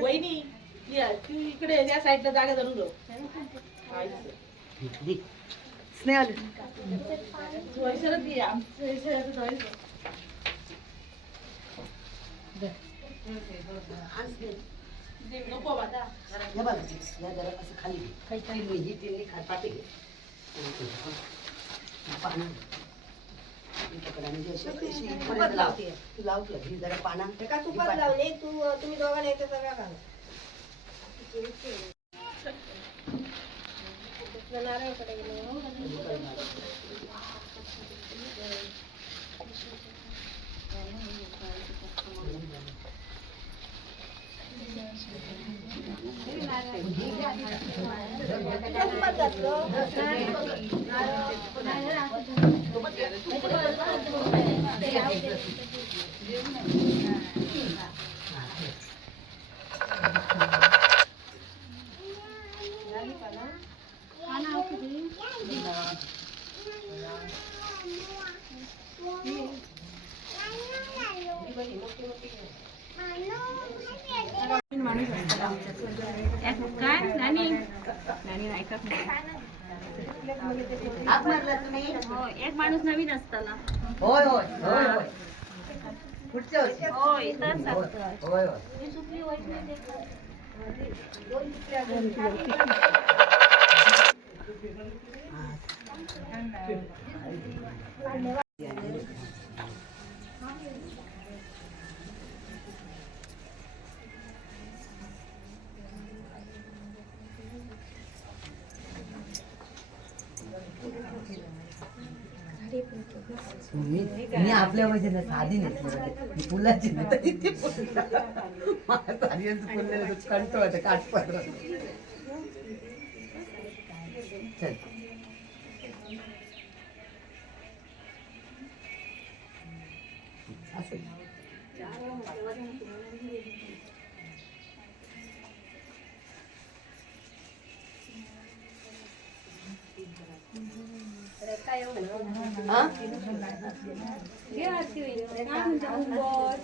वहिनी तू इकडे या साईडला जागा धरून घेऊ स्नेहल नको बाबा खाली घे. इकडं आणि लाव. तू लाव तुला, ही जरा पानं. एका ही तुपात पानं. लावले? तू तुम्ही दोघांना येते सगळ्या घाल. नारळकडे गेलो. एका तुपात घातलं काय? नानी? नानी ऐकत नाही. हात मारला तुम्ही? हो एक माणूस नवीन असताना. होय होय होय होय. पुढच्या वर्षी. हो होय होय. आपल्या वजन आधी नाही फुलाची नाही. कंटो काठ पडलं. चल.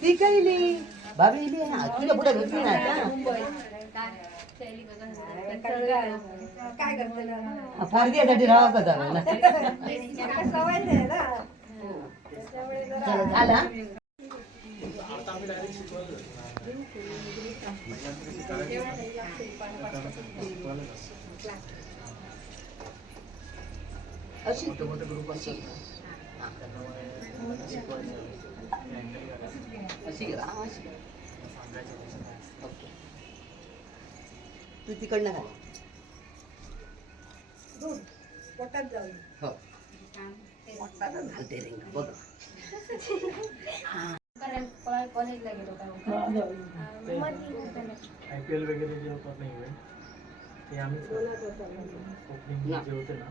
ती काय इली भाभी इली ना तुझ्या पुढे घेतली ना आता काय करते ना? फारग्यासाठी राहा का जाणार ना अशी. अशी. अशी. घे, हा, अशी. तू तिकडनं घाल. पोटात जाऊ हो. घालते रिंग बघ. कॉलेजला गेलो आय पी एल वगैरे जे होतात ना इव्हेंट ते आम्हीच ओपनिंग ना. जे होते ना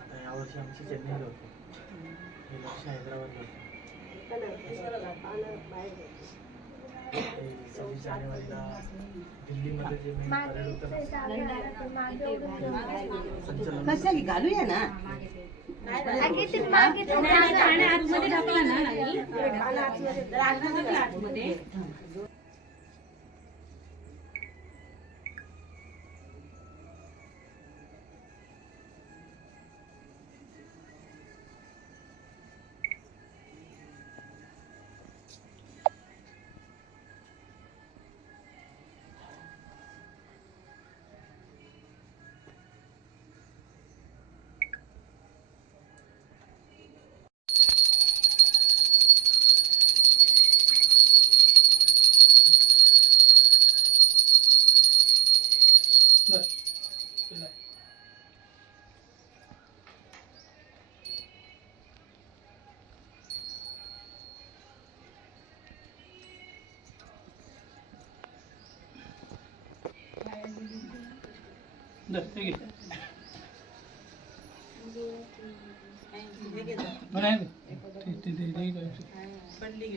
आता यावर्षी आमची चेन्नईला होती. गेल्या वर्षी हैदराबादला होती. सव्वीस जानेवारीला दिल्लीमध्ये जे मेन परेड होतं ना संचलन कशाला घालूया ना? आतमध्ये. टाकला ना आतमध्ये पडली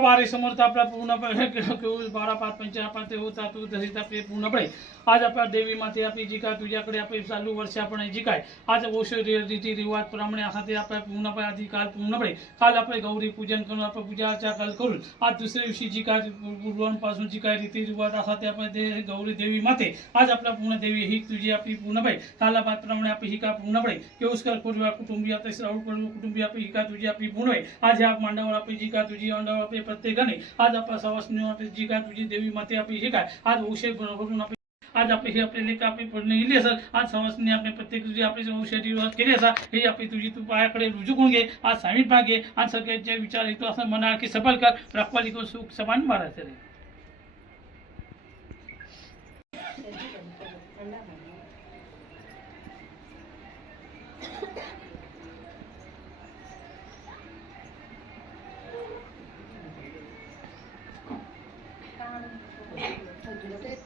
बारे समर्थ आपला पूर्णपणे बारा पाच पंचायत ते होता तू तसेच आपले पूर्णपणे आज आपल्या देवी माते आपली जी काय तुझ्याकडे आपली चालू वर्ष आपण जी काय. आज औषधी रीती रिवाज प्रमाणे असा ते आपल्या पूर्णपणे आधी काल पूर्णपणे काल आपले गौरी पूजन करून आपण पूजाचा काल करून आज दुसऱ्या दिवशी जी काय पूर्वांपासून जी काय रीती रिवाज असा ते आपण ते गौरी देवी माते आज आपल्या पूर्ण देवी ही तुझी आपली पूर्णपणे कालाबाद प्रमाणे आपली ही का पूर्णपणे केवस्कर कुटुंबीय कुटुंबीय आपले श्रावण कुटुंबीय आपली ही का तुझी आपली पूर्ण आहे आज या मांडावर आपली जी का तुझी मांडावर आपली प्रत्येकाने. आज आपल्या सवासनी आपली जी काय तुझी देवी माते आपली हे काय? आज औषध बनवून आपली आज आपली ही आपले लेख आपली पडणे गेली असं आज सवासनी आपले प्रत्येक तुझी आपली औषधी विवाद केली असा हे आपली तुझी तू पायाकडे रुजू करून घे. आज सामील भाग घे. आणि सगळ्यांचे विचार येतो असं म्हणा की सफल कर. रखवाली करून सुख समान मारायचं रे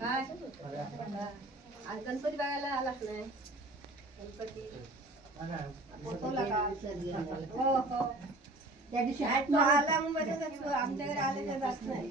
काय आज गणपती. बघायला आलाच नाही गणपती का हो हो त्या दिवशी आला मुंबईत आमच्या घरी आले तर जात नाही.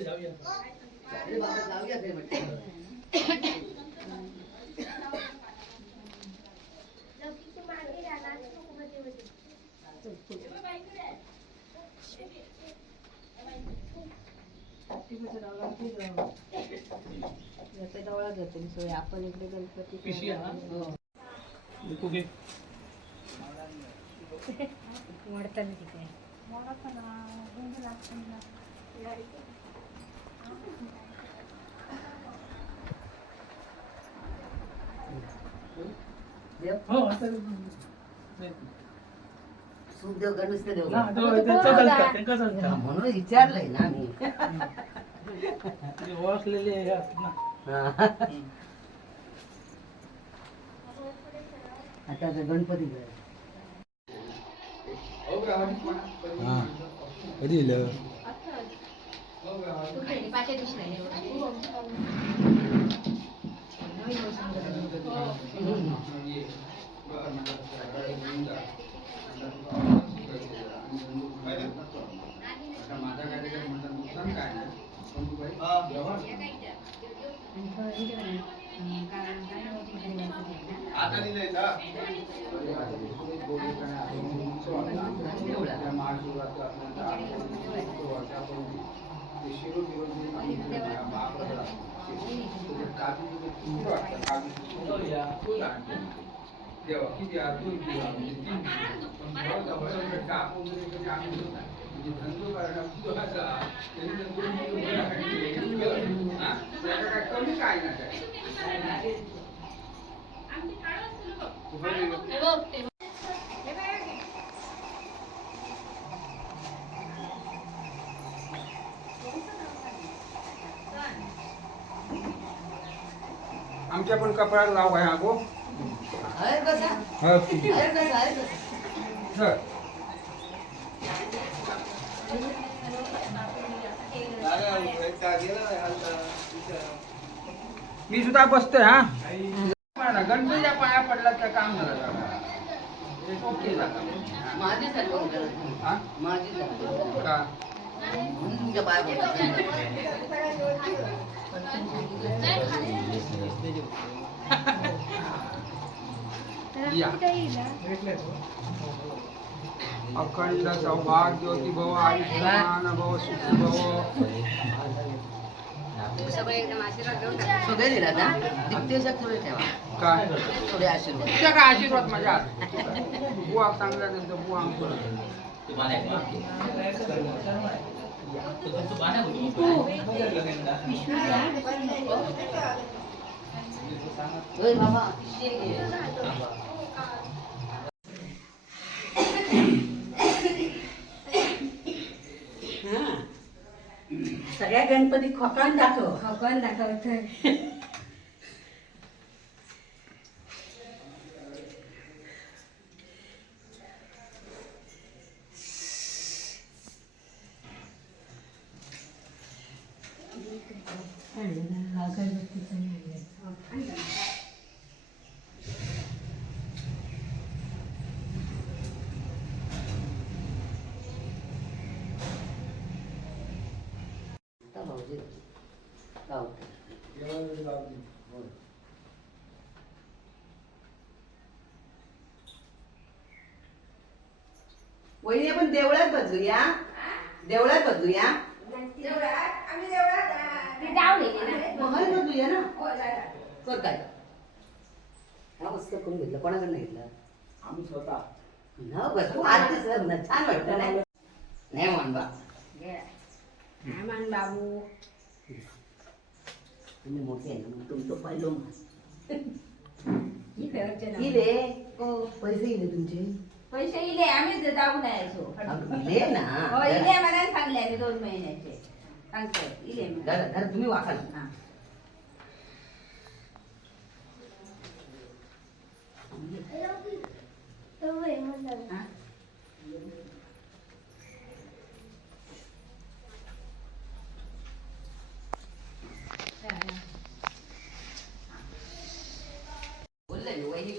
जाऊया अरे बाबा जाऊया ते सोय आपण इकडे गणपती पिशवी आहे ना? देखो घे वाढताना तिकडे हो आता सुखदेव गणेश देव. चालतं, त्यांचं चालतं. म्हणून विचारलंय ना मी ओळखलेले हे असतात ना. हा. आता दिलंय का कमी काय नाही Thank you. आमच्या पण कपड्याला लाव आहे अगो हो. मी सुद्धा बसतोय हा. गणपतीच्या पाया पडला तर काम झालं ओके झालं माझी झाली हा? माझी तुमच्या बाय या अखंड सौभाग्य ज्योती भव आयुष्यमान भव सुखी भव सगळे दिला ना दिग्देशात थोडे ठेवा काय? थोडे आशीर्वाद काय आशीर्वाद माझ्या बुवा चांगला दिसतो बुवा बाबा सगळ्या गणपती खोकान दाखव. खोकन दाखवत भाऊजी. वहिनी आपण देवळात बदलूया देवळात बदलूया महाल बदलूया ना कर काय हा मस्त करून घेतलं कोणाकडे घेतलं आम्ही स्वतः ना बस तू आरतीच कर ना छान वाटतं नाही नाही म्हणबा बाबू तुम्ही मोठे आहे ना मग तुमचं पहिलं ही फेवरचे ना. इले हो पैसे इले तुमचे पैसे इले आम्ही जाऊन यायचो अगं, इले ना हो इले मला सांगले आम्ही दोन महिन्याचे सांगतो इले मी. धरा धरा तुम्ही वाका ना हा. हा. बोलले मी वहिनी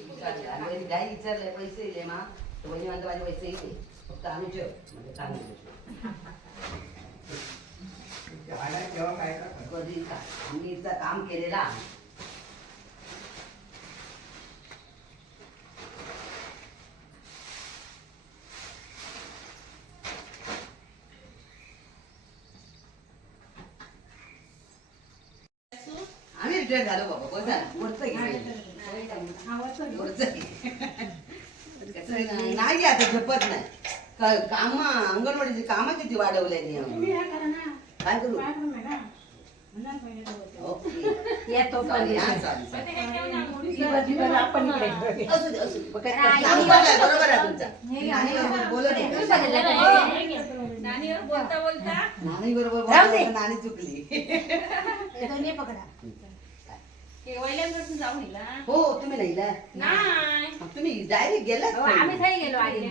विचारले विचारलंय पैसे दिले मा. तर वहिनी म्हणते माझे पैसे इले फक्त आम्ही ठेव. म्हणजे चांगले कधी का? आम्ही इथं काम केलेला आम्ही रिटायर झालो बाबा बसा वरचं घे वरचं घे कसं आहे ना, नाही आता झपत नाही. का- कामा अंगणवाडीची कामं किती वाढवल्या काय करू? येतो हा, आपण असू दे, असू दे. आहे, बरोबर आहे तुमचा. नानी बरोबर बोलत बोलता बोलता. नानी बरोबर बोलत चुकली. हे दोन्ही पकडा. हो तुम्ही नाही ना नाही तुम्ही डायरेक्ट गेलात हो, आम्ही थंय गेलो आधी